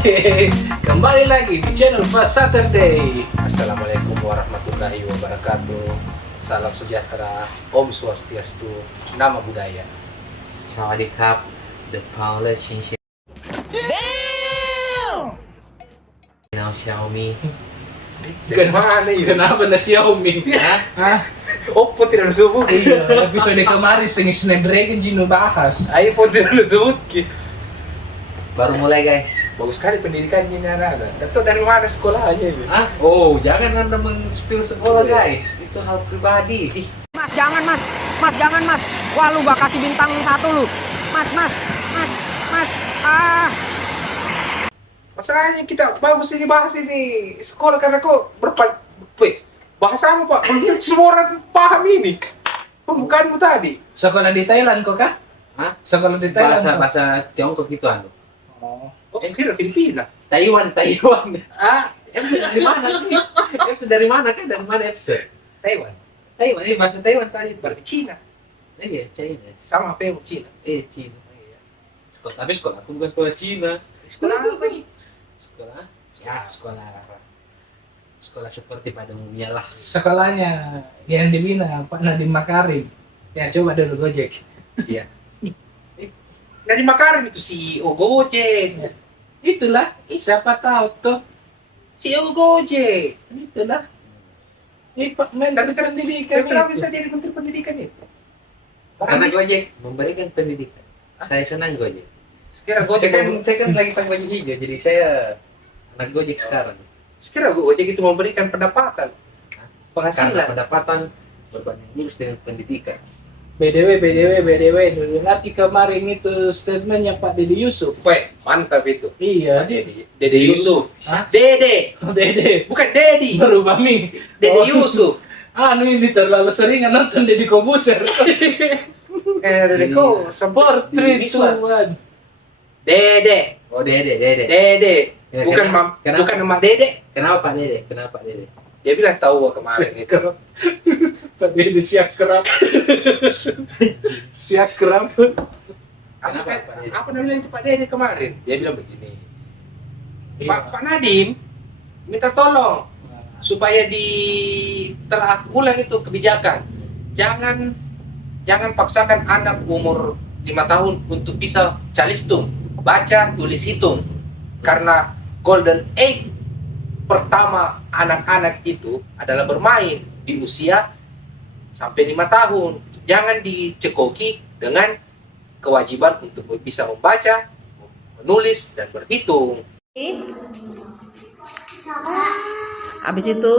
Oke, kembali lagi di channel Fast Saturday. Assalamualaikum warahmatullahi wabarakatuh. Salam sejahtera, Om Swastiastu, Nama Budaya. Sawadikap, the Paula Xinxian. Now Xiaomi. Kenapa na Xiaomi? Hah? Oppo tidak disebut. Iya, episode kemarin sing Snapdragon Jino bahas. iPhone tidak disebut. Baru mulai guys. Bagus sekali pendidikannya ini anak-anak. Tahu dari mana sekolahnya ini? Ah, oh jangan anda men-spill sekolah guys. Itu hal pribadi. Mas, jangan mas, mas jangan mas. Wah lu bakal kasih bintang 1 lu. Mas, Masalahnya kita bagus ini bahas ini sekolah karena kok bahasa apa pak? Belum tentu semua orang paham ini. Pembukaanmu tadi. Sekolah di Thailand kok kah? Hah? Sekolah di Thailand. Bahasa Tiongkok gitu anu. Oh. Oh, kira Filipina. Taiwan. Ah, FC dari mana sih? FC dari mana kan? Dari mana FC? Taiwan. Taiwan, ini bahasa Taiwan tadi. Berarti Cina. Iya, China. Sama apa yang Cina? Cina. Sekolah, tapi sekolah aku bukan sekolah Cina. Sekolah apa ini? Sekolah, ya sekolah seperti pada umumnya lah. Sekolahnya yang dibina Pak Nadiem Makarim. Ya coba dulu Gojek. Iya. Dari Makarim itu CEO Gojek. Itulah, siapa tahu tuh. CEO Gojek. Itulah. Pak Menteri Pendidikan Kenapa itu. bisa jadi Menteri Pendidikan itu? Karena Habis- Gojek memberikan pendidikan. Saya senang Gojek. Sekira Saya Gojek kan lagi pakai baju hijau, jadi saya anak Gojek sekarang. sekira Gojek itu memberikan pendapatan, Karena penghasilan. pendapatan berbanding lurus dengan pendidikan. BDW, dulu nanti kemarin itu statementnya Pak Dede Yusuf. Weh, mantap itu. Iya, dia. Dede Yusuf. Hah? Dede, Dede. bukan Dedi. Berubah nih. Dede Yusuf. Anu ini terlalu sering nonton Deddy Kobuser. Dede kok Portrait Visual. Tuhan. Dede, Oh Dede. Dede. Ya, Bukan kenapa? bukan emak Dede. Kenapa Pak Dede? Kenapa Pak Dede? Dia bilang tahu kemarin itu. Kerap. Pak Dede siap kerap. Siap kerap. Kenapa, Pak Dede? Apa namanya itu Pak Dede kemarin? Dia bilang begini. Iya. Pak Nadiem minta tolong supaya ditelaah ulang itu kebijakan. Jangan paksakan anak umur 5 tahun untuk bisa calistung, baca, tulis, hitung. Karena golden age pertama anak-anak itu adalah bermain di usia sampai 5 tahun. Jangan dicekoki dengan kewajiban untuk bisa membaca, menulis, dan berhitung. Habis itu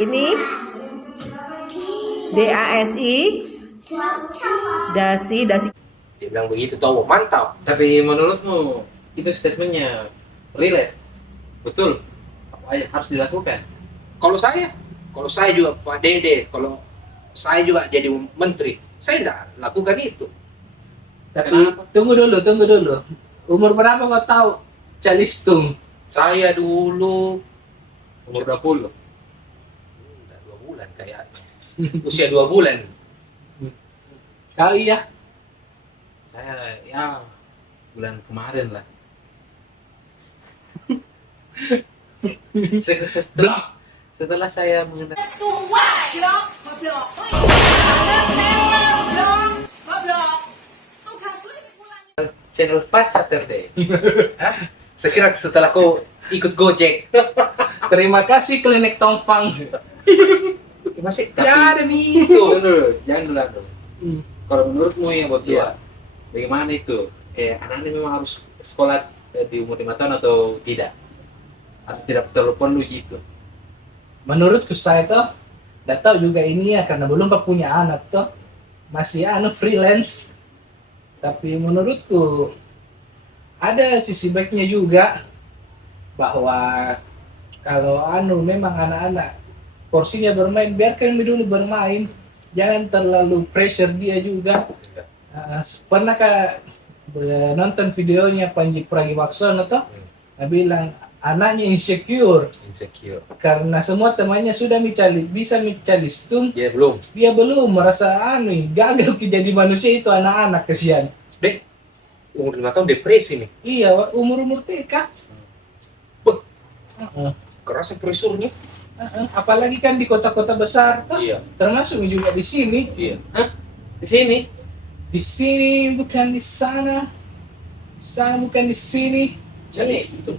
ini DASI dasi Dia bilang begitu, tahu mantap. Tapi menurutmu itu statementnya relate? Betul? Apa yang harus dilakukan? Kalau saya juga Pak Dede, kalau saya juga jadi menteri, saya tidak lakukan itu. Tapi Kenapa? tunggu dulu. Umur berapa kau tahu calistung? Saya dulu Umur 20? udah 2 bulan kayak usia 2 bulan. Kau iya? Saya ya bulan kemarin lah. Setelah saya mengenal channel Fast Saturday. Sekira setelah kau ikut Gojek, Terima kasih Klinik Tongfang. masih Tapi- tidak ada Tunggu itu. dulu, jangan dulu Ando. Hmm. Kalau menurutmu yang buat Iya. tua, bagaimana itu? Anak-anak memang harus sekolah di umur 5 tahun atau tidak? Atau tidak terlalu perlu gitu? Menurutku saya tuh nggak tahu juga ini ya karena belum punya anak tuh masih freelance. Tapi menurutku ada sisi baiknya juga bahwa kalau memang anak-anak porsinya bermain, biarkan dulu bermain, jangan terlalu pressure dia juga. Pernahkah nonton videonya Panji Pragiwaksono tuh? Dia bilang anaknya insecure Insecure. karena semua temannya sudah bisa mencalistung, Dia belum. dia belum merasa gagal jadi manusia. Itu anak-anak kesian. Dek, umur 5 tahun depresi nih. Iya, umur-umur TK. Beh. Heeh. Kerasa presurnya. Apalagi kan di kota-kota besar tuh, Iya. termasuk juga di sini. Iya. Di sini Di sini bukan di sana, di sana bukan di sini. Calistung.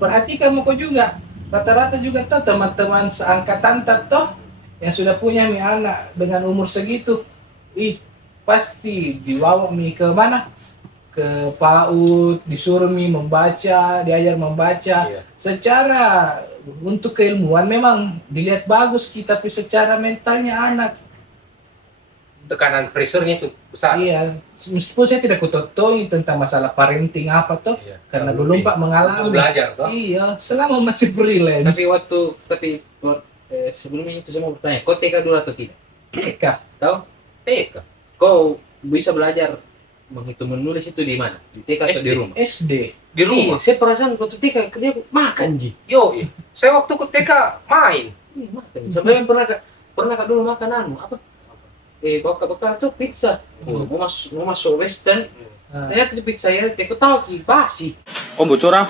Perhatikan kok juga, rata-rata juga tuh teman-teman seangkatan toh yang sudah punya mi anak dengan umur segitu, pasti dibawa mi ke mana? Ke PAUD, disuruh mi membaca, diajar membaca. Iya. Secara untuk keilmuan memang dilihat bagus kita, tapi secara mentalnya anak. Tekanan presurnya itu besar. Iya, meskipun saya tidak kutotoi tentang masalah parenting apa tuh, Iya. karena belum Pak Untuk mengalami. belajar toh. Iya, selama masih freelance. tapi sebelumnya itu saya mau bertanya, kau TK dulu atau tidak? TK, Tahu? TK. Kau bisa belajar menghitung menulis itu di mana? Di TK atau di SD. rumah? SD. Di rumah. Iya, saya perasaan waktu TK kerja makan ji. Yo, saya waktu ke TK main. Iya, makan. Sampai pernah kak dulu makan apa? Bakar tuh pizza. Mau masuk Western. Nah, Ternyata itu pizza ya, teko tahu ki basi. Kok bocor ah?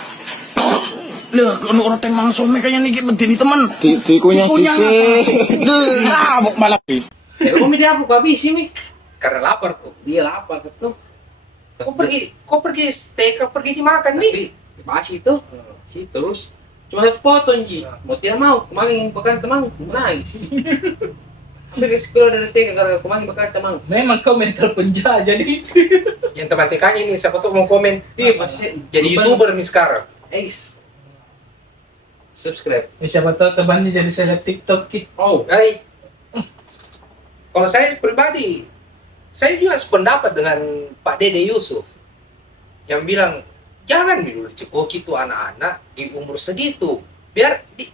Lah, ono orang temang some kayaknya nih medeni teman. Tikunya sisi. Lah, bok malah. Ya kau media apa kau habis mi? Karena lapar kok. Dia lapar tuh. Kok pergi TK pergi dimakan nih? Tapi basi itu sih terus cuma satu potong ji. Mau tidak mau kemarin pekan teman nangis. Sampai ke sekolah dari TK karena kemarin pekan teman. memang kau mental penjahat jadi. Yang teman TK-nya ini siapa tuh mau komen? Iya pasti Jadi YouTuber nih sekarang. Ace. Subscribe. Siapa tahu temannya jadi seleb TikTok ki. Oh, Hai. Kalau saya pribadi, saya juga sependapat dengan Pak Dede Yusuf yang bilang jangan dulu dicekoki tuh anak-anak di umur segitu. Biar di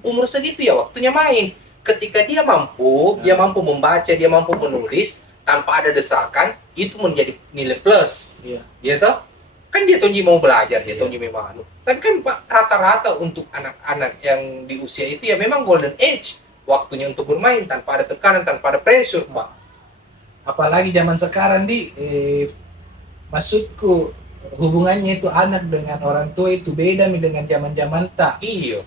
umur segitu ya waktunya main. Ketika dia mampu membaca, dia mampu menulis tanpa ada desakan, itu menjadi nilai plus. Iya. Ya toh? Kan dia tonji mau belajar, dia Iya. tonji memang anu. Tapi kan Pak, rata-rata untuk anak-anak yang di usia itu ya memang golden age. Waktunya untuk bermain tanpa ada tekanan, tanpa ada pressure, Pak. Apalagi zaman sekarang maksudku hubungannya itu anak dengan orang tua itu beda mi dengan zaman-zaman tak. Iya.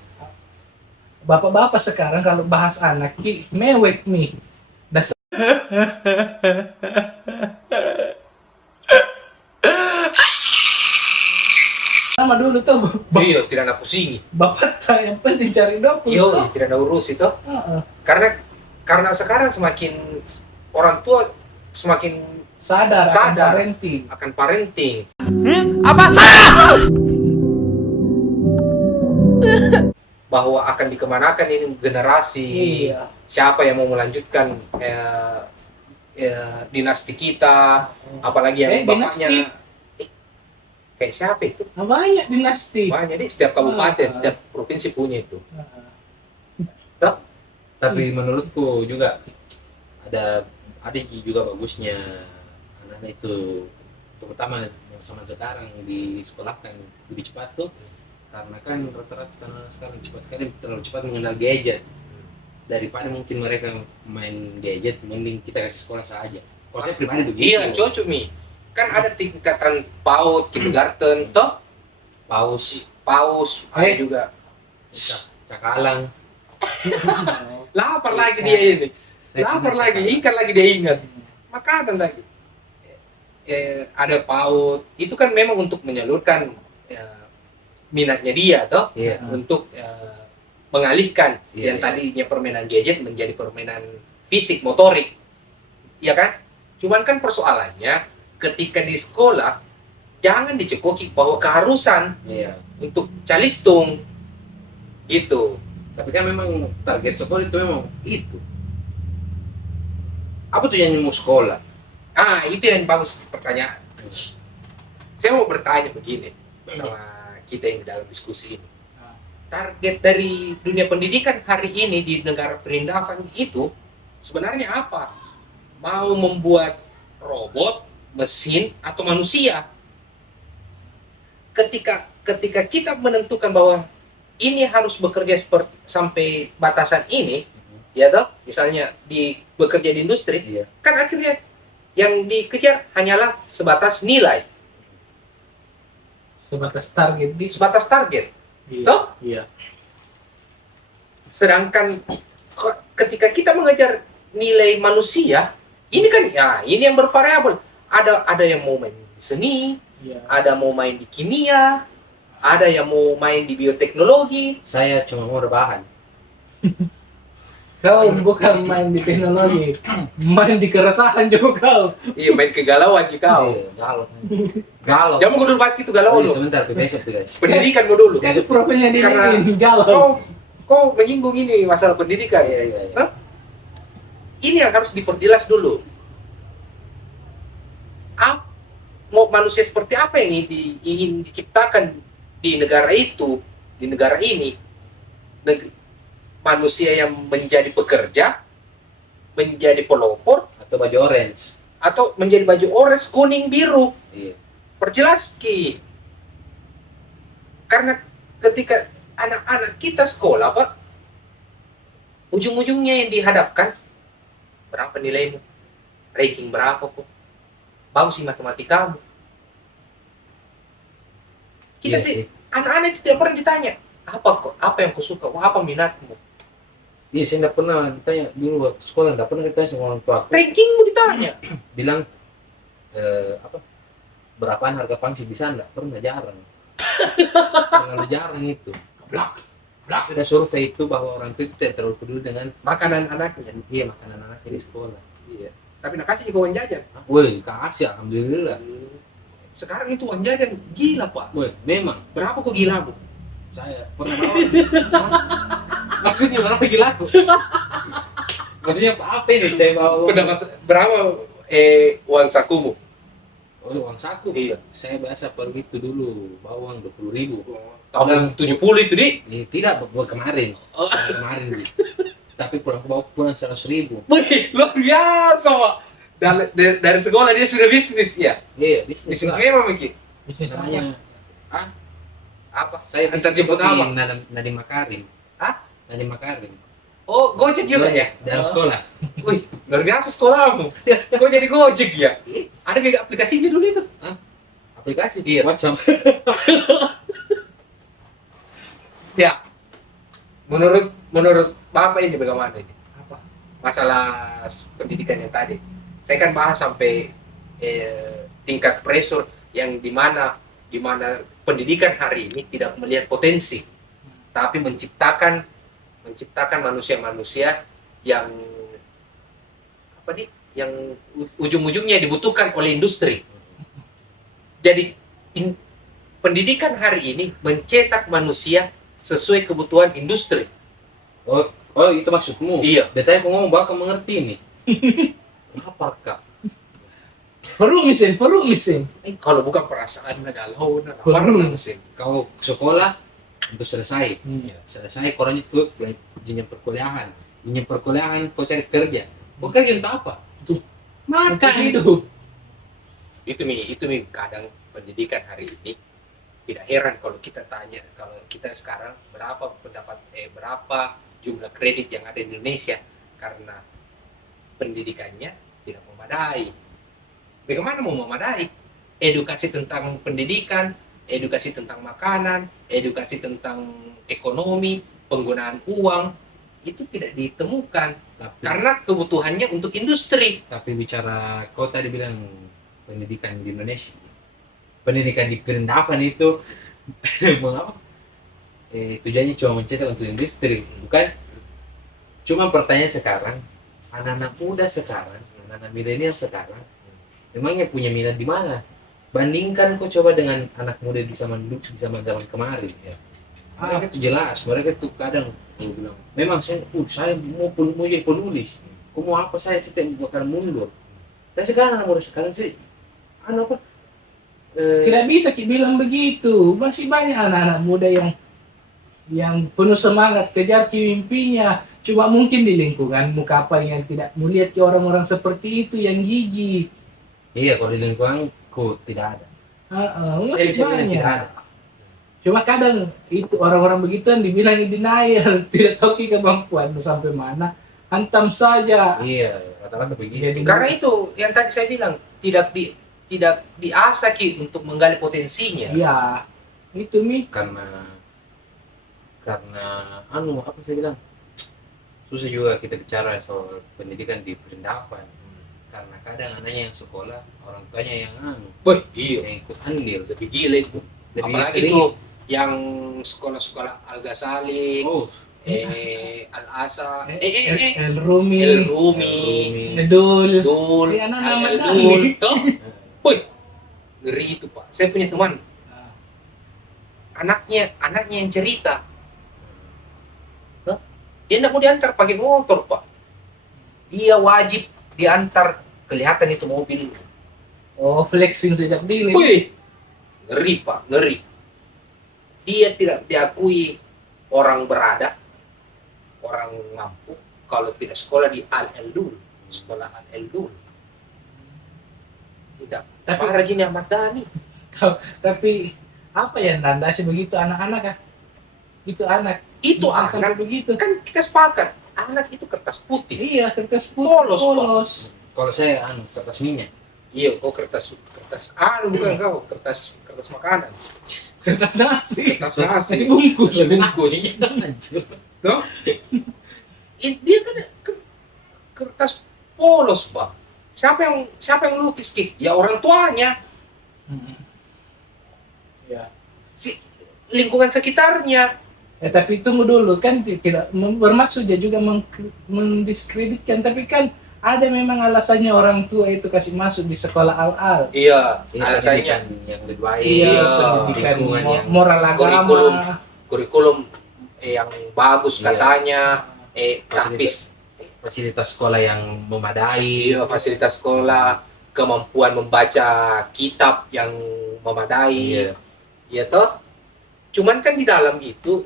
Bapak-bapak sekarang kalau bahas anak ki mewek nih. Dasar sama dulu tuh Iya, tidak ada pusingi. bapak tak yang penting cari dokus. Iya, toh. tidak ada urus itu. Heeh. Karena sekarang semakin orang tua semakin Sadar akan Sadar. parenting. akan parenting. Apa salah? Bahwa akan dikemanakan ini generasi. Iya. Siapa yang mau melanjutkan dinasti kita, apalagi yang bapaknya dinasti. kayak siapa itu? Nah, banyak dinasti. Banyak nih, setiap kabupaten, Ah. setiap provinsi punya itu. tapi menurutku juga ada juga bagusnya anak-anak itu, terutama zaman sekarang di sekolah kan lebih cepat tuh, karena kan rata-rata anak sekarang cepat sekali, terlalu cepat mengenal gadget. Daripada mungkin mereka main gadget, mending kita kasih sekolah saja. Kalau saya pribadi begitu. Iya, cocok Mi. Kan ada tingkatan PAUD, kindergarten, toh paus, ada juga. Cakalang. Lapar lagi dia ini. Lapar lagi, ikan lagi dia ingat. Makanan lagi. Ada PAUD, itu kan memang untuk menyalurkan minatnya dia, toh, Iya. untuk mengalihkan Iya, yang iya. tadinya permainan gadget menjadi permainan fisik, motorik, ya kan? Cuman kan persoalannya ketika di sekolah jangan dicekoki bahwa keharusan Iya. untuk calistung gitu. Tapi kan memang target sekolah itu memang itu. Apa tuh yang mau sekolah? Ah, itu yang bagus pertanyaan. Saya mau bertanya begini sama kita yang dalam diskusi ini. Target dari dunia pendidikan hari ini di negara perindavan itu sebenarnya apa? Mau membuat robot, mesin, atau manusia? Ketika kita menentukan bahwa ini harus bekerja sampai batasan ini, ya toh, misalnya bekerja di industri, Iya. kan akhirnya yang dikejar hanyalah sebatas nilai, Sebatas target di. sebatas target. Iya. Toh? Iya. Sedangkan ketika kita mengejar nilai manusia, ini kan ya ini yang bervariabel. Ada yang mau main di seni, Iya. ada mau main di kimia, ada yang mau main di bioteknologi. Saya cuma mau rebahan. Kau bukan main di teknologi, main di keresahan juga kau. Iya, main kegalauan juga kau. Iya, galau. Galau. Jangan dulu bahas itu galau Oh, iya, lu. sebentar, besok tuh guys. Pendidikan mau dulu. Kan profilnya di Karena LinkedIn, galau. kau menyinggung ini masalah pendidikan. Iya, iya, iya. Hah? Ini yang harus diperjelas dulu. Mau manusia seperti apa yang ingin diciptakan di negara itu, di negara ini? Manusia yang menjadi pekerja, menjadi pelopor, Atau baju orange. atau menjadi baju orange, kuning, biru? Iya. Perjelas Ki. Karena ketika anak-anak kita sekolah, Pak, ujung-ujungnya yang dihadapkan berapa nilaimu, ranking berapa kok, bagus sih matematikamu. Kita Iya sih. anak-anak itu tiap pernah ditanya, apa yang kau suka, apa minatmu, Iya, saya nggak pernah ditanya dulu waktu sekolah, nggak pernah ditanya sama orang tua aku. rankingmu ditanya. Bilang apa? Berapaan harga pangsit di sana? Nggak pernah, jarang. Terlalu jarang itu. Blak. Sudah survei itu bahwa orang tua itu tidak terlalu peduli dengan Makanan anaknya. iya makanan anaknya di sekolah. Iya. Tapi nak kasih juga uang jajan. Woi, kasih alhamdulillah. Sekarang itu uang jajan gila, Pak. Woi, memang Berapa kok gila, Bu? saya pernah bawa. Hah? Maksudnya berapa gila aku? Maksudnya apa ini saya bawa? Pendapat berapa uang sakumu? Oh, uang saku. Iya. Saya biasa pergi itu dulu bawa uang 20.000. Tahun 70 itu, Di. Tidak, buat kemarin. Oh. Kemarin. Di. Tapi pulang 100.000. Wih, luar biasa, Pak. Dari sekolah dia sudah bisnis ya. Iya, bisnis. Bisnis apa, Miki? Bisnis apa? Namanya ah, Apa? saya Antar bisnis jemput apa? Nadiem Makarim. Hah? Nadiem Makarim. Oh, Gojek juga ya? Dalam sekolah. Wih, luar biasa sekolahmu. Kok jadi Gojek ya? Ada mega aplikasinya dulu itu. Aplikasi Iya. WhatsApp. Ya. Menurut Bapak ini bagaimana ini? Apa? Masalah pendidikan yang tadi. Saya kan bahas sampai tingkat pressure yang dimana pendidikan hari ini tidak melihat potensi, tapi menciptakan manusia-manusia yang yang ujung-ujungnya dibutuhkan oleh industri. Jadi pendidikan hari ini mencetak manusia sesuai kebutuhan industri. Oh, itu maksudmu? Iya. Betanya aku ngomong bakal mengerti nih. Apa kak? Perlu mesin. Kalau bukan perasaan galau, Perlu. Kau ke sekolah untuk selesai. Iya. Selesai kau lanjut ke jenjang perkuliahan. Jenjang perkuliahan kau cari kerja. Kau kerja untuk apa? Makan hidup. Itu mi kadang pendidikan hari ini tidak heran kalau kita tanya, kalau kita sekarang berapa jumlah kredit yang ada di Indonesia karena pendidikannya tidak memadai. Bagaimana mau memadai? Edukasi tentang pendidikan, edukasi tentang makanan, edukasi tentang ekonomi, penggunaan uang itu tidak ditemukan karena kebutuhannya untuk industri. Tapi bicara kau tadi bilang pendidikan di Indonesia, pendidikan di kerendapan itu mengapa? Tujuannya cuma mencetak untuk industri, bukan? Cuma pertanyaan sekarang, anak-anak muda sekarang, anak-anak milenial sekarang, memangnya punya minat di mana? Bandingkan kau coba dengan anak muda di zaman zaman kemarin. Ya. Mereka itu jelas, mereka itu kadang bilang, memang saya mau jadi penulis. Kau mau apa saya bakal mundur. Dan sekarang anak muda sekarang sih, Tidak bisa bilang begitu. Masih banyak anak-anak muda yang penuh semangat kejar mimpinya. Cuma mungkin di lingkungan muka apa yang tidak melihat ke orang-orang seperti itu yang gigi. Iya, kalau di lingkunganku tidak ada. Saya Masih bisa bilang banyak. tidak ada. Cuma kadang itu orang-orang begituan dibilang denial, tidak tahu kemampuan sampai mana. hantam saja. Iya, rata-rata begitu. Jadi Karena itu yang tadi saya bilang tidak diasah Ki untuk menggali potensinya. iya, itu Mi. karena apa saya bilang, susah juga kita bicara soal pendidikan di Perindavan, karena kadang anaknya yang sekolah, orang tuanya yang Wih, iya. yang ikut andil, Lebih gila itu. lebih Apalagi sering. itu yang sekolah-sekolah Al Ghazali, Oh, Al Asa, El Rumi, El Rumi, Edul. Dul, Iya, anak-anak El Madani. Dul, toh? Wih, ngeri itu Pak. Saya punya teman, anaknya yang cerita, dia tidak mau diantar pakai motor Pak. Dia wajib diantar, kelihatan itu mobil. Oh, flexing sejak dini. Wih, ngeri Pak, ngeri. Dia tidak diakui orang berada, orang mampu, kalau tidak sekolah di Al-Eldul, sekolah Al-Eldul. Tidak. Tapi- Pak Rajin Ahmad Dhani. Tapi apa yang landasi begitu anak-anak kan? Itu anak. Itu Bisa sampai anak, begitu. kan kita sepakat, anak itu kertas putih. Iya, kertas Polos, Pak. polos. kalau saya kertas minyak. Iya, kok kertas bukan kau, kertas makanan. Kertas nasi. Kertas nasi. Nasi bungkus. Bungkus. Toh? Dia kan kertas polos, Pak. Siapa yang lukis Ki? Ya orang tuanya, Ya. si lingkungan sekitarnya. Tapi tunggu dulu, kan tidak bermaksud dia juga mendiskreditkan, tapi kan ada memang alasannya orang tua itu kasih masuk di sekolah al-al. Iya, Iya, alasannya pendidikan yang lebih baik. Iya, Iya, pendidikan lingkungan yang moral agama. kurikulum yang bagus Iya. katanya, grafis, fasilitas sekolah yang memadai. iya, fasilitas sekolah, kemampuan membaca kitab yang memadai, Iya. ya toh. Cuman kan di dalam itu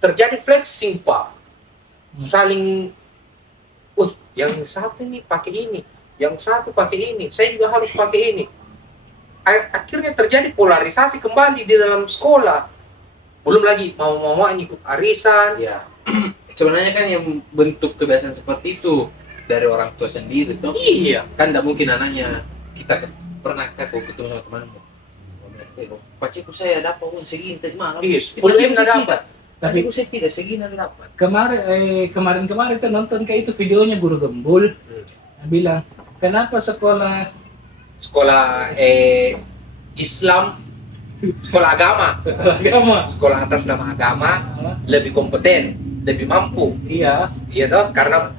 terjadi flexing Pak, saling, yang satu ini pakai ini, yang satu pakai ini, saya juga harus pakai ini. Akhirnya terjadi polarisasi kembali di dalam sekolah. Belum lagi mau ikut arisan. Ya, sebenarnya kan yang bentuk kebiasaan seperti itu dari orang tua sendiri toh. Iya, Kan tidak mungkin anaknya, kita pernah kau ketemu sama temanmu, paciku saya dapat uang segini tadi malam. iya, Kita 10 jam saya nggak dapat. Tapi Paciku saya tidak segini dapat. kemarin tuh nonton kayak itu videonya guru gembul. Bilang, kenapa sekolah Islam, sekolah agama, agama? sekolah atas nama agama lebih kompeten, lebih mampu, Iya, iya toh, karena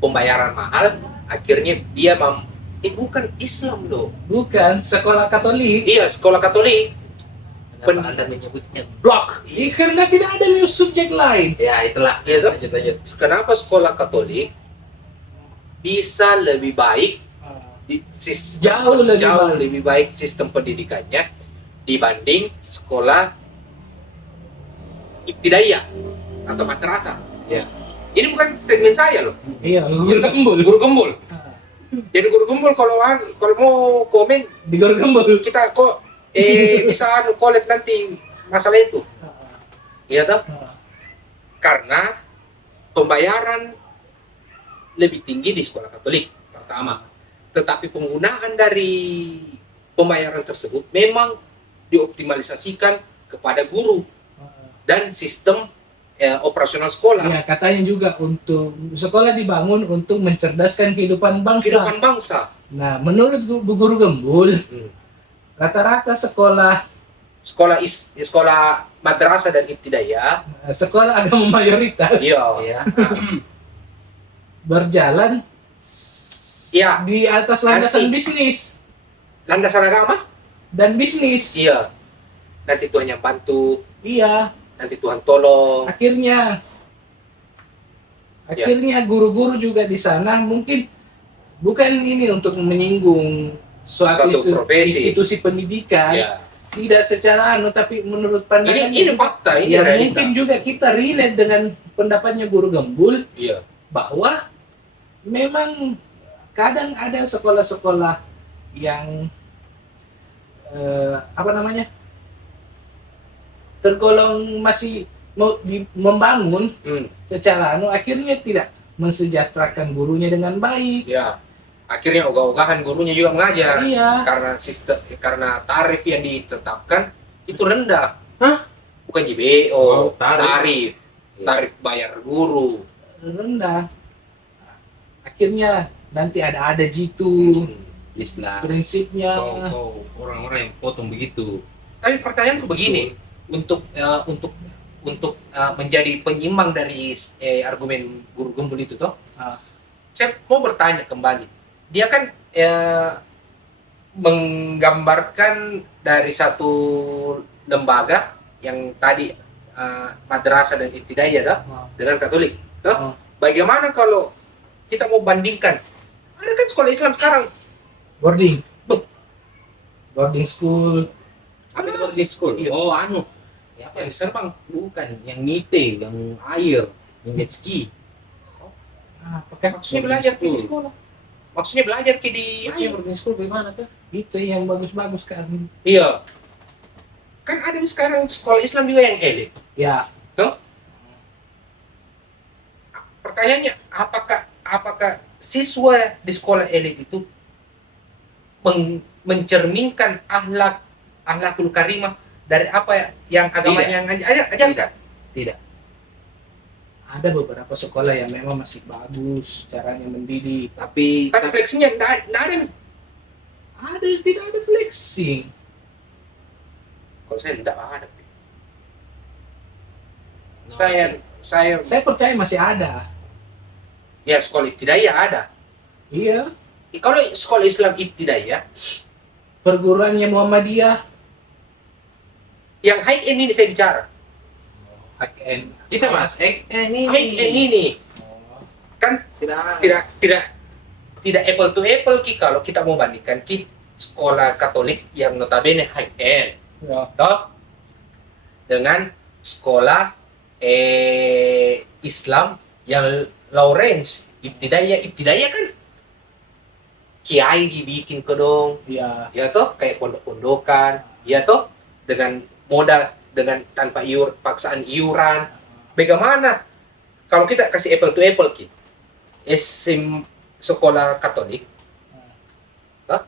pembayaran mahal, akhirnya dia bukan Islam loh, bukan sekolah Katolik. iya sekolah Katolik, Kenapa Anda menyebutnya blok? Karena tidak ada subjek lain. Ya itulah. Iya toh? Lanjut. Kenapa sekolah Katolik bisa lebih baik, Jauh lebih baik. lebih baik sistem pendidikannya dibanding sekolah ibtidaiyah atau madrasah. Ya. Ini bukan statement saya loh. Iya, guru gembul. Guru gembul. Jadi guru gembul kalau mau komen Di guru gembul. kita kok bisa collab nanti masalah itu. Iya toh? Karena pembayaran lebih tinggi di sekolah Katolik pertama. Tetapi penggunaan dari pembayaran tersebut memang dioptimalisasikan kepada guru dan sistem operasional sekolah. Ya, katanya juga untuk sekolah dibangun untuk mencerdaskan kehidupan bangsa. Kehidupan bangsa. Nah, menurut guru gembul, rata-rata sekolah Sekolah madrasah dan ibtidaiyah, sekolah agama mayoritas iya, Iya. berjalan iya, di atas landasan Nanti. bisnis landasan agama, dan bisnis. iya. Nanti Tuhan yang bantu, Iya, nanti Tuhan tolong. akhirnya guru-guru juga di sana mungkin bukan ini untuk menyinggung suatu Suatu profesi. institusi pendidikan, Iya. tidak secara tapi menurut pandangan Ini fakta, ini ya realita. mungkin juga kita relate dengan pendapatnya guru gembul Iya. bahwa memang kadang ada sekolah-sekolah yang tergolong masih membangun secara akhirnya tidak mensejahterakan gurunya dengan baik. Ya, akhirnya ogah-ogahan gurunya juga mengajar Iya, karena tarif yang ditetapkan itu rendah. Hah? Bukan JBO, Oh, tarif. tarif bayar guru. rendah. Akhirnya nanti ada jitu Islam. prinsipnya. Kau orang-orang yang potong begitu. Tapi pertanyaanku begini, untuk menjadi penyimbang dari argumen guru gembul itu toh, Ah. saya mau bertanya kembali. Dia kan menggambarkan dari satu lembaga yang tadi madrasah dan ibtidaiyah toh, Ah. dengan Katolik toh. Ah. Bagaimana kalau kita mau bandingkan? Ada kan sekolah Islam sekarang. Boarding. Beuh. Boarding school. Apa itu boarding school? Iya. Oh, anu. Ya, apa yang terbang? Bukan, yang ngite, yang air, yang jet ski. Pakai Maksudnya belajar di sekolah. Maksudnya belajar di Maksudnya boarding school bagaimana tuh? itu yang bagus-bagus kan. Iya. Kan ada sekarang sekolah Islam juga yang elit. Ya, Pertanyaannya, apakah siswa di sekolah elit itu mencerminkan akhlakul karimah dari apa yang agamanya yang ajarkan? Tidak. ada beberapa sekolah yang memang masih bagus caranya mendidik. Tapi Tapi fleksinya tidak ada. Tidak ada flexing. Kalau saya tidak ada. Saya Saya percaya masih ada. ya sekolah ibtidaiyah ada. Iya, Kalau sekolah Islam ibtidaiyah, perguruannya Muhammadiyah, yang high end ini saya bicara. HKN. kita mas, ini High end ini kan tidak apple to apple ki kalau kita mau bandingkan ki sekolah Katolik yang notabene high end Ya. toh dengan sekolah Islam yang low range ibtidaiyah kan kiai dibikin ke dong Ya, ya toh kayak pondok-pondokan ya toh dengan modal dengan tanpa paksaan iuran. Bagaimana kalau kita kasih apple to apple ki sekolah Katolik toh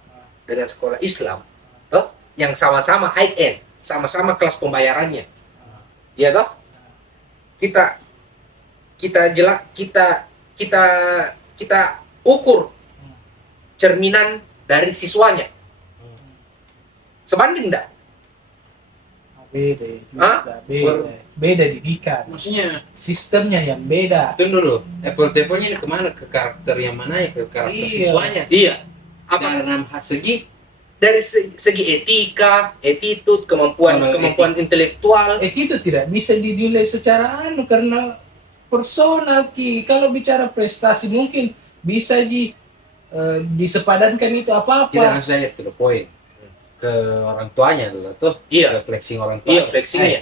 dengan sekolah Islam toh yang sama-sama high end, sama-sama kelas pembayarannya. Ya toh? Kita ukur cerminan dari siswanya. Sebanding enggak? beda juga, Hah? beda didikan. maksudnya Sistemnya yang beda. tunggu dulu. Apple to apple-nya ini kemana? Ke karakter yang mana ya? Ke karakter Iya. siswanya. Iya. Apa Dalam segi dari segi etika, attitude, kemampuan Kalau intelektual. Itu tidak bisa dinilai secara karena personal ki. Kalau bicara prestasi mungkin bisa disepadankan itu tidak apa-apa. langsung saya to the point ke orang tuanya dulu tuh. Iya. Ke flexing orang Iya, tuanya. flexingnya.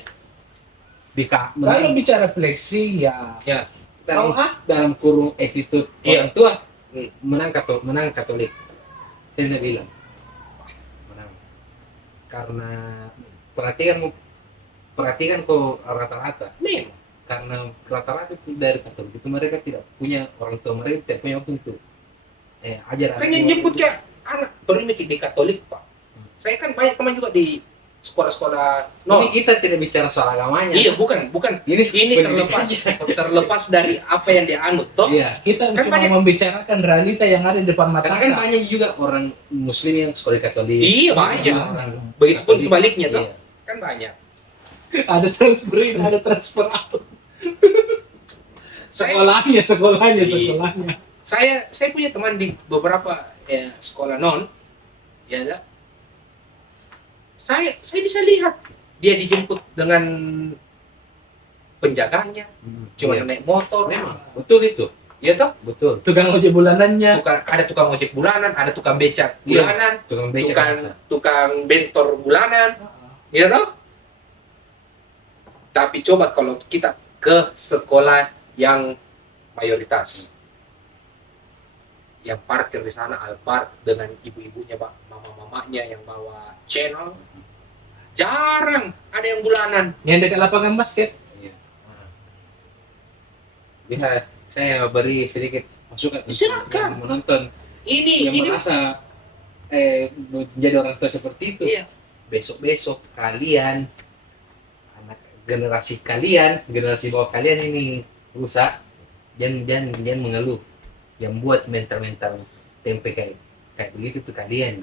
Kalau bicara flexing ya Ya. dalam kurung attitude Iya. orang tua Hmm. menang Katolik. Saya bisa bilang menang karena perhatikan kok rata-rata Memang. karena rata-rata itu dari Katolik itu mereka tidak punya orang tua mereka tidak punya waktu untuk ajar Kan yang jemput kayak anak berlima di Katolik, Pak. Saya kan banyak teman juga di sekolah-sekolah ini kita tidak bicara soal agamanya. Iya, bukan. Ini terlepas dari apa yang dia anut toh. Iya. kita Kan cuma banyak- membicarakan realita yang ada di depan mata. Karena kan banyak juga orang Muslim yang sekolah Katolik. Iya, banyak. Orang Begitupun Katolik. sebaliknya toh. Iya. Kan banyak. Ada transfer ini, ada transfer out. Saya- sekolahnya. Saya punya teman di beberapa sekolah non, ya enggak? Saya bisa lihat dia dijemput dengan penjaganya, cuma Iya. naik motor, Memang betul itu. ya toh? Betul. Tukang ojek bulanannya. Ada tukang ojek bulanan, ada tukang becak Iya. bulanan, Tukang becak tukang biasa. tukang bentor bulanan, ya toh? Tapi coba kalau kita ke sekolah yang mayoritas, yang parkir di sana Alphard dengan ibu-ibunya, mama-mamanya yang bawa channel, jarang ada yang bulanan. Yang dekat lapangan basket. Iya. Nah. Bisa saya beri sedikit masukan untuk Silakan. yang menonton yang Ini merasa menjadi orang tua seperti itu. iya. Besok kalian, anak generasi bawah kalian ini rusak, jangan mengeluh. Yang buat mental tempe kayak begitu tuh kalian.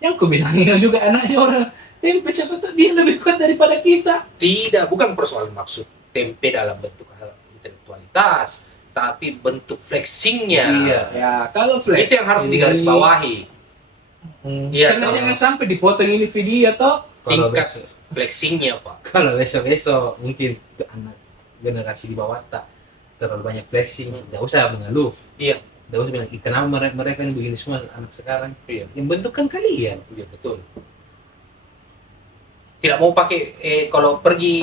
Yang ku bilangin juga anaknya orang tempe, siapa tuh dia lebih kuat daripada kita. Tidak, bukan persoalan maksud tempe dalam bentuk intelektualitas, tapi bentuk flexingnya. Iya. Ya, kalau flex Itu yang harus digarisbawahi. Iya, Karena toh. jangan sampai dipotong ini video toh. Kalau Tingkat besok, flexingnya, Pak. kalau besok mungkin anak generasi di bawah tak terlalu banyak flexing, nggak usah mengeluh. Iya. Nggak usah bilang, kenapa mereka ini begini semua anak sekarang? Iya. Yang bentuk kan kalian. Iya, betul. Tidak mau pakai kalau pergi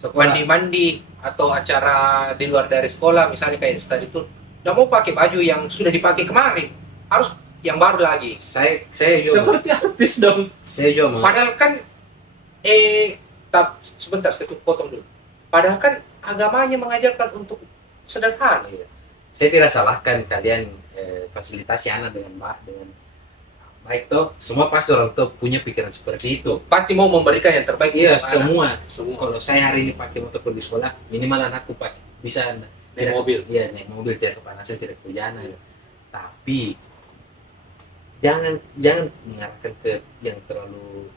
Sekolah. mandi-mandi atau acara di luar dari sekolah, misalnya kayak tadi itu, tidak mau pakai baju yang sudah dipakai kemarin, harus yang baru lagi. Saya juga, Seperti artis dong. saya juga Padahal kan sebentar saya potong dulu. Padahal kan agamanya mengajarkan untuk sederhana. Iya. Saya tidak salahkan kalian fasilitasi anak dengan baik toh. Semua pasti orang tua punya pikiran seperti itu. Pasti mau memberikan yang terbaik Iya, untuk anak. semua. Kalau saya hari ini pakai motor pergi sekolah, minimal anakku pakai bisa Naik mobil. Iya, naik mobil, tidak kepanasan, tidak kehujanan. Tapi jangan mengarahkan ke yang terlalu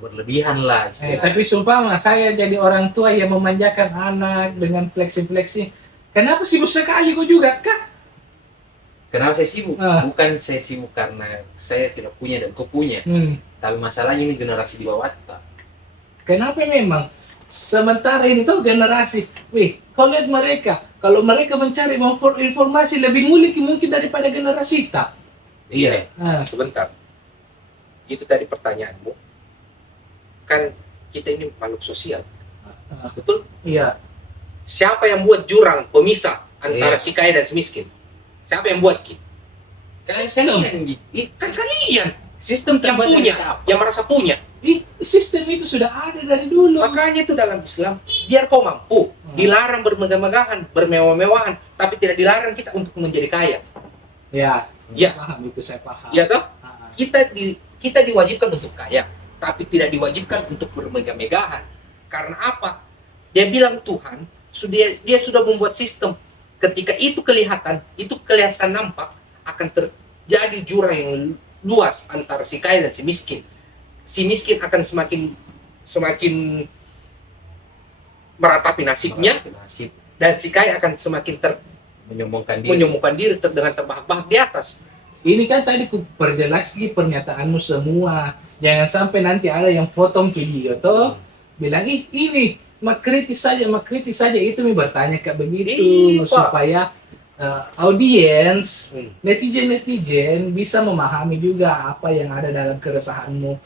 berlebihan lah istilahnya. Tapi sumpah saya jadi orang tua yang memanjakan anak dengan fleksi-fleksi. Kenapa sibuk sekali kok juga kah? Kenapa saya sibuk? Ah. Bukan saya sibuk karena saya tidak punya dan kau punya. Tapi masalahnya ini generasi di bawah tak. Kenapa memang? Sementara ini tuh generasi, kau lihat mereka, kalau mereka mencari informasi lebih ngulik mungkin daripada generasi kita. Iya. Nah, Sebentar. Itu tadi pertanyaanmu. Kan kita ini makhluk sosial. Betul? iya. Siapa yang buat jurang pemisah antara Iya. si kaya dan si miskin? Siapa yang buat, Ki? Kalian Kan kalian sistem yang terbuat punya, dari siapa? yang merasa punya. Sistem itu sudah ada dari dulu. Makanya itu dalam Islam, biar kau mampu, dilarang bermegah-megahan, bermewah-mewahan, tapi tidak dilarang kita untuk menjadi kaya. Ya, Ya. paham itu, saya paham. Ya toh? Ah, Kita diwajibkan untuk kaya, tapi tidak diwajibkan untuk bermegah-megahan. Karena apa? Dia bilang Tuhan, dia sudah membuat sistem. Ketika itu kelihatan nampak, akan terjadi jurang yang luas antara si kaya dan si miskin. Si miskin akan semakin meratapi nasibnya, Nasib dan si kaya akan semakin menyombongkan diri. dengan terbahak-bahak di atas. Ini kan tadi ku perjelas sih pernyataanmu semua. Jangan sampai nanti ada yang potong video toh bilang ini mak kritis saja itu mi bertanya kayak begitu Iya, Pak. supaya audiens Hmm. netizen bisa memahami juga apa yang ada dalam keresahanmu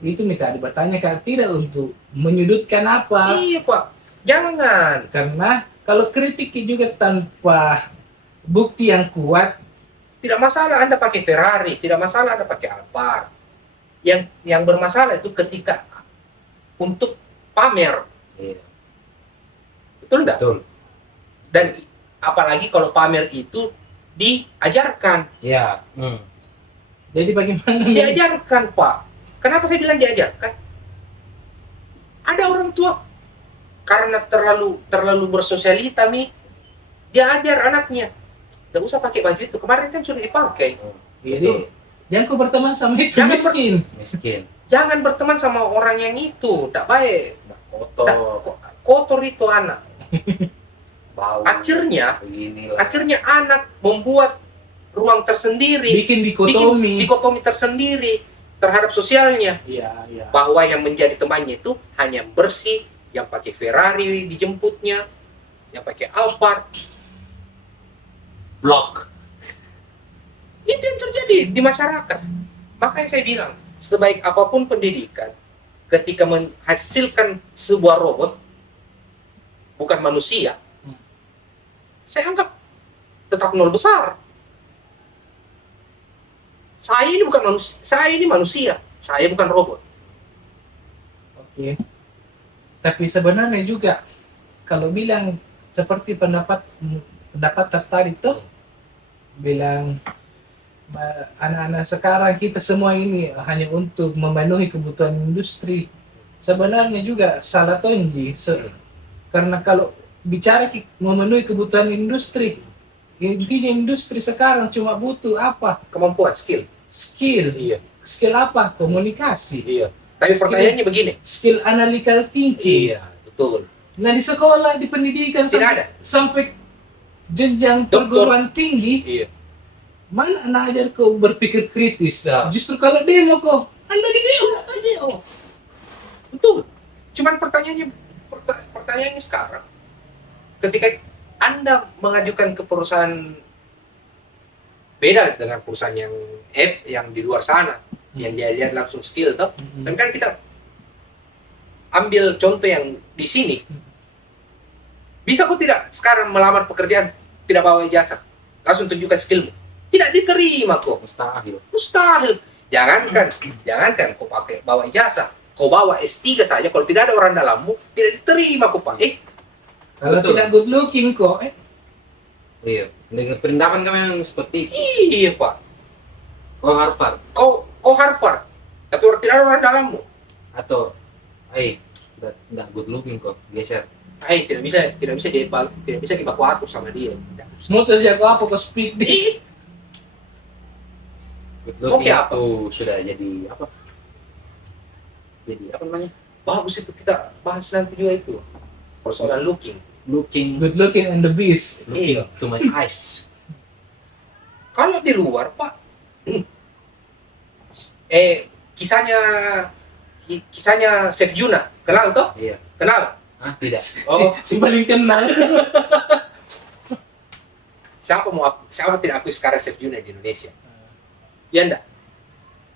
itu minta bertanya kan, tidak untuk menyudutkan apa, Iya Pak, jangan. karena kalau kritik juga tanpa bukti yang kuat. Tidak masalah Anda pakai Ferrari, tidak masalah Anda pakai Alphard. Yang bermasalah itu ketika untuk pamer, Iya. betul enggak? Betul. Dan apalagi kalau pamer itu diajarkan. Iya. Jadi bagaimana Diajarkan, Pak. Kenapa saya bilang diajarkan? Ada orang tua karena terlalu bersosialita Mi, dia ajar anaknya. Tidak usah pakai baju itu. Kemarin kan sudah dipakai. Jadi jangan kau berteman sama itu Jangan miskin. Jangan berteman sama orang yang itu, tidak baik. Kotor. Kotor itu anak. Bau. Akhirnya Beginilah. anak membuat ruang tersendiri, Bikin bikin dikotomi. dikotomi tersendiri terhadap sosialnya. Iya. Bahwa yang menjadi temannya itu hanya bersih, yang pakai Ferrari dijemputnya, yang pakai Alphard. Blok. Itu yang terjadi di masyarakat. Makanya saya bilang, sebaik apapun pendidikan, ketika menghasilkan sebuah robot, bukan manusia, saya anggap tetap nol besar. Saya ini bukan manusia, saya bukan robot. Oke. Tapi sebenarnya juga kalau bilang seperti pendapat tertarik itu bilang anak-anak sekarang kita semua ini hanya untuk memenuhi kebutuhan industri. Sebenarnya juga salah tonji. Karena kalau bicara memenuhi kebutuhan industri, intinya industri sekarang cuma butuh apa? Kemampuan, skill. Skill. Iya. Skill apa? Komunikasi. Iya. Tapi pertanyaannya begini. Skill analytical thinking. Iya, betul. Nah di sekolah, di pendidikan Tidak ada. sampai jenjang Doktor. perguruan tinggi, Iya. mana anak ajar kau berpikir kritis? Nah. Justru kalau demo kok, Anda di demo. Betul. Cuman pertanyaannya sekarang, ketika Anda mengajukan ke perusahaan beda dengan perusahaan yang di luar sana, yang dia lihat langsung skill toh. Dan kan kita ambil contoh yang di sini. Bisa kok tidak sekarang melamar pekerjaan tidak bawa ijazah, langsung tunjukkan skillmu? Tidak diterima kok. Mustahil. Jangankan kau pakai bawa ijazah, kau bawa S3 saja, kalau tidak ada orang dalammu, tidak diterima kok Pak. Kalau Betul. tidak good looking kok, Iya, dengan pendapat kami memang seperti itu. Iya Pak. Kau Harvard Kau Harvard, tapi orang tidak ada orang dalammu. atau, tidak good looking kok, geser. Tidak bisa dibaku atur sama dia. Tidak. mau saja kau apa kau speak di. Good looking Oke, apa? itu sudah jadi apa? Jadi apa namanya? Bagus itu, kita bahas nanti juga itu. Persoalan looking. Looking Good looking and the beast. Iya. to my eyes. Kalau di luar Pak, kisahnya Chef Juna, kenal toh? Iya. Kenal? Ah, tidak. Si paling kenal. Siapa tidak akui sekarang Chef Juna di Indonesia? Ya enggak?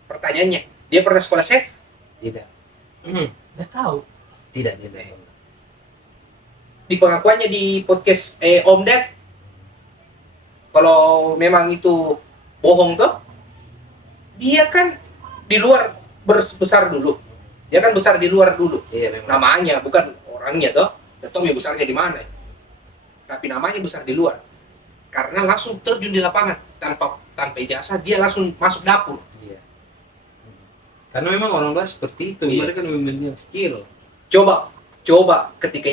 Pertanyaannya, dia pernah sekolah chef? Tidak. Nggak tahu. Tidak, tidak. Di pengakuannya di podcast Om Ded, kalau memang itu bohong toh, dia kan di luar besar dulu. Dia kan besar di luar dulu. Iya, memang. Namanya, bukan orangnya toh. Tidak tahu ya besarnya di mana. Tapi namanya besar di luar. Karena langsung terjun di lapangan tanpa ijazah, dia langsung masuk dapur. Iya. Karena memang orang luar seperti itu, Iya. mereka memiliki skill. Coba ketika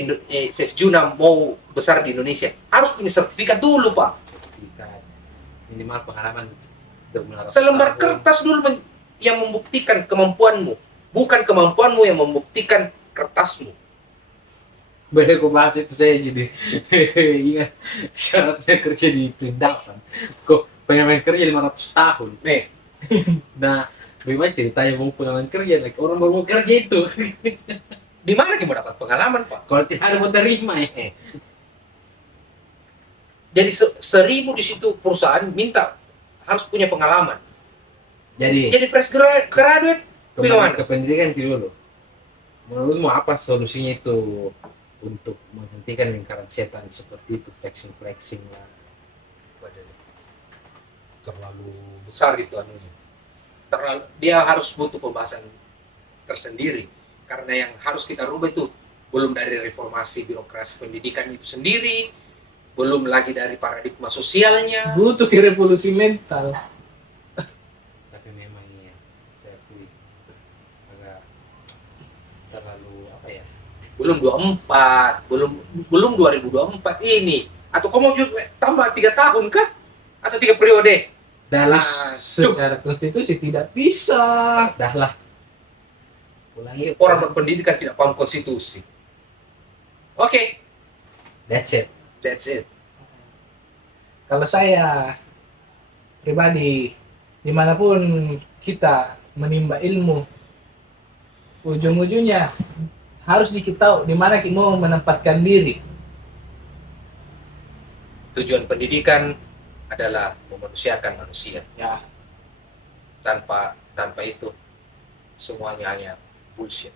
Chef Juna mau besar di Indonesia, harus punya sertifikat dulu Pak. Sertifikat, minimal pengalaman berapa Selembar tahun. kertas dulu yang membuktikan kemampuanmu, bukan kemampuanmu yang membuktikan kertasmu. Boleh aku bahas itu, saya jadi ingat syaratnya kerja di perindapan. Kok pengalaman kerja 500 tahun. Nah, bagaimana ceritanya mau pengalaman kerja? Like, orang baru mau kerja itu. Di mana dia mau dapat pengalaman Pak? Kalau tidak ada mau terima Jadi 1.000 di situ perusahaan minta harus punya pengalaman. Jadi fresh graduate, kembali bagaimana? ke pendidikan dulu. Menurutmu apa solusinya itu untuk menghentikan lingkaran setan seperti itu, flexing lah? Terlalu besar itu anunya. Dia harus butuh pembahasan tersendiri. Karena yang harus kita rubah itu belum dari reformasi birokrasi pendidikan itu sendiri, belum lagi dari paradigma sosialnya. Butuh revolusi mental. Tapi memang iya, saya akui agak terlalu apa ya? Belum 24, belum 2024 ini. Atau kamu mau juga tambah 3 tahun kah? Atau 3 periode? Dah lah, Secara konstitusi tidak bisa. dah lah. Ulangi. Orang berpendidikan tidak paham konstitusi. Oke, That's it. that's it. Kalau saya pribadi, dimanapun kita menimba ilmu, ujung-ujungnya harus diketahui di mana kita mau menempatkan diri. Tujuan pendidikan adalah memanusiakan manusia. Ya, Tanpa itu semuanya hanya bullshit.